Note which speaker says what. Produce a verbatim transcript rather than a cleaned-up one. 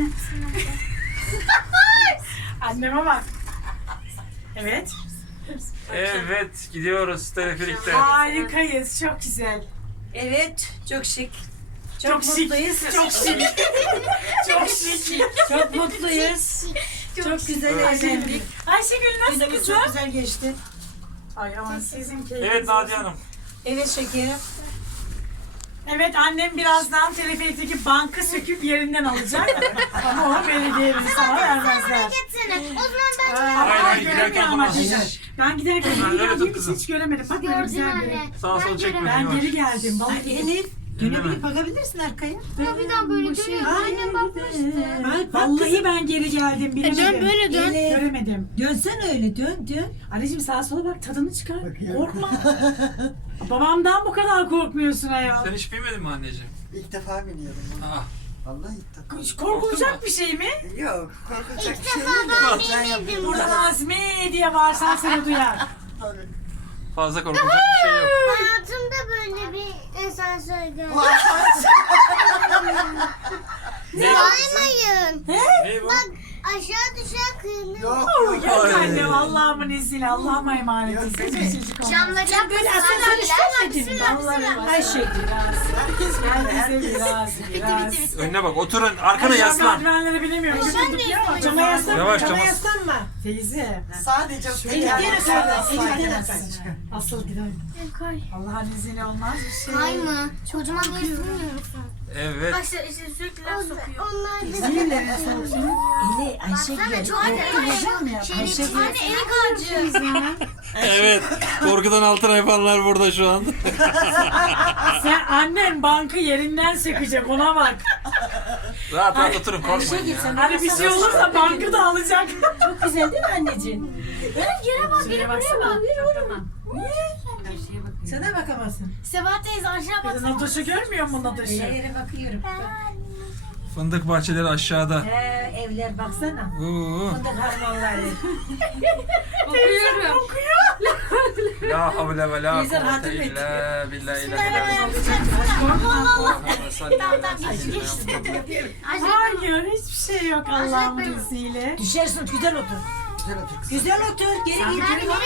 Speaker 1: anne.
Speaker 2: Anneme bak. Evet.
Speaker 3: Evet gidiyoruz teleferikte.
Speaker 2: Harikayız. Çok güzel.
Speaker 1: Evet, çok şık. Çok,
Speaker 2: Çok şık.
Speaker 1: mutluyuz.
Speaker 2: Çok şık. Çok şık.
Speaker 1: Çok mutluyuz. Çok, güzel eğlendik.
Speaker 2: Ayşegül nasıl
Speaker 1: Günümüz
Speaker 2: kızım?
Speaker 1: çok güzel geçti.
Speaker 2: Ay aman sizin keyfiniz
Speaker 3: Evet
Speaker 2: olsun.
Speaker 3: Nadia Hanım.
Speaker 1: Evet şekerim.
Speaker 2: Evet annem birazdan teleferikteki bankı söküp yerinden alacak. Ama o belediyenin sana vermezler.
Speaker 4: Gitsene. O zaman ben
Speaker 3: Hayır, hayır,
Speaker 2: göremiyorum
Speaker 3: giderken
Speaker 2: ama
Speaker 3: olmaz.
Speaker 2: güzel. Ben giderken
Speaker 3: Ben
Speaker 2: geri
Speaker 3: öyle
Speaker 2: geldiğim
Speaker 3: kızım.
Speaker 2: için hiç göremedim. Bak böyle
Speaker 4: gördüm
Speaker 2: güzel bir.
Speaker 4: anne.
Speaker 3: Sağa sola çekme.
Speaker 2: Ben
Speaker 3: yavaş.
Speaker 2: geri geldim.
Speaker 1: Ay
Speaker 2: Vallahi.
Speaker 1: Elif,
Speaker 3: Değil mi?
Speaker 1: dönebilip bakabilirsin arkaya.
Speaker 4: Ya bir daha böyle dönüyor. Annem bakmıştı.
Speaker 1: Ay, bak
Speaker 2: Vallahi
Speaker 1: kızım.
Speaker 2: ben geri geldim. Bilemedim.
Speaker 4: Dön böyle dön.
Speaker 1: Elif,
Speaker 2: Göremedim.
Speaker 1: dönsen öyle, dön dön.
Speaker 2: Anneciğim sağa sola bak tadını çıkar. Korkma. Babamdan bu kadar korkmuyorsun ayol.
Speaker 3: Sen hiç bilmedin mi anneciğim?
Speaker 5: İlk defa biniyorum.
Speaker 3: Ah.
Speaker 5: Vallahi ilk defa.
Speaker 2: Hiç korkulacak bir şey mi?
Speaker 5: Yok, korkacak
Speaker 4: İlk
Speaker 5: bir şey
Speaker 4: defa
Speaker 5: değil.
Speaker 4: ben
Speaker 5: Sen
Speaker 4: binmedim.
Speaker 5: yapıyorsun.
Speaker 2: Buradan Azmi diye bağırsan seni duyar.
Speaker 3: Fazla korkulacak bir şey yok.
Speaker 4: Hayatımda böyle bir asansör gördüm.
Speaker 3: Ne?
Speaker 4: Saymayın.
Speaker 3: Ne bu?
Speaker 4: Bak aşağı düşen kıyını.
Speaker 5: Yok, yok.
Speaker 2: Gel annem Allah'ımın izniyle Allah'ıma emanet olsun. Çocuk olmaz.
Speaker 4: Camları
Speaker 1: Böyle asansör istemedim mi?
Speaker 2: Allah'ım
Speaker 1: Ayşegül.
Speaker 5: Herkes bilir,
Speaker 2: Herkese
Speaker 5: herkes.
Speaker 2: biraz biraz.
Speaker 3: Önüne bak oturun arkana
Speaker 2: Aşağı
Speaker 3: yaslan.
Speaker 2: merdivenleri bilemiyorum. Götürdük ya ama
Speaker 1: Cama yaslanma,
Speaker 3: Yavaş,
Speaker 1: cama
Speaker 3: cama.
Speaker 1: yaslanma.
Speaker 2: Teyze.
Speaker 5: Sadece
Speaker 1: Elif gene kaydı, Elif gene
Speaker 5: Elif
Speaker 1: kaydı.
Speaker 2: Asıl gidelim.
Speaker 4: Kay.
Speaker 2: Allah'ın izniyle olmaz bir şey.
Speaker 4: Kay mı? Kocaman yer bilmiyor musun?
Speaker 3: Evet.
Speaker 6: Bak işte, işte sürekli laf sokuyor.
Speaker 4: Onlar da
Speaker 2: Zilleri soğuksun.
Speaker 1: Eli Ayşegül.
Speaker 4: çok
Speaker 1: Ayşegül.
Speaker 4: Ayşegül. Anne erik ağacı.
Speaker 3: Evet. Korkudan altına yapanlar burada şu an.
Speaker 2: Sen annen bankı yerinden sökecek ona bak.
Speaker 3: Rahat rahat oturun korkmayın ya.
Speaker 2: Hani bir şey olursa bankı da alacak.
Speaker 1: Çok güzel değil mi anneciğim?
Speaker 4: Yere bak
Speaker 2: Şuraya baksana.
Speaker 1: Sana bakamazsın.
Speaker 6: Sebahat teyze aşağı bak.
Speaker 2: Kızın Natoş'u görmüyor musun Natoş'u?
Speaker 1: Yere bakıyorum.
Speaker 3: Fındık bahçeleri aşağıda.
Speaker 1: He, evler baksana.
Speaker 3: Oo.
Speaker 1: Fındık harmanları.
Speaker 6: Okuyorum.
Speaker 3: La havle ve la
Speaker 1: Teyze
Speaker 3: kuvvete
Speaker 1: rahatım
Speaker 3: illa billahi ilahe
Speaker 2: Hayır hiçbir şey yok Allah'ın izniyle.
Speaker 1: Düşersin, güzel otur.
Speaker 5: Güzel otur.
Speaker 1: Güzel otur. Geri git.
Speaker 4: Geri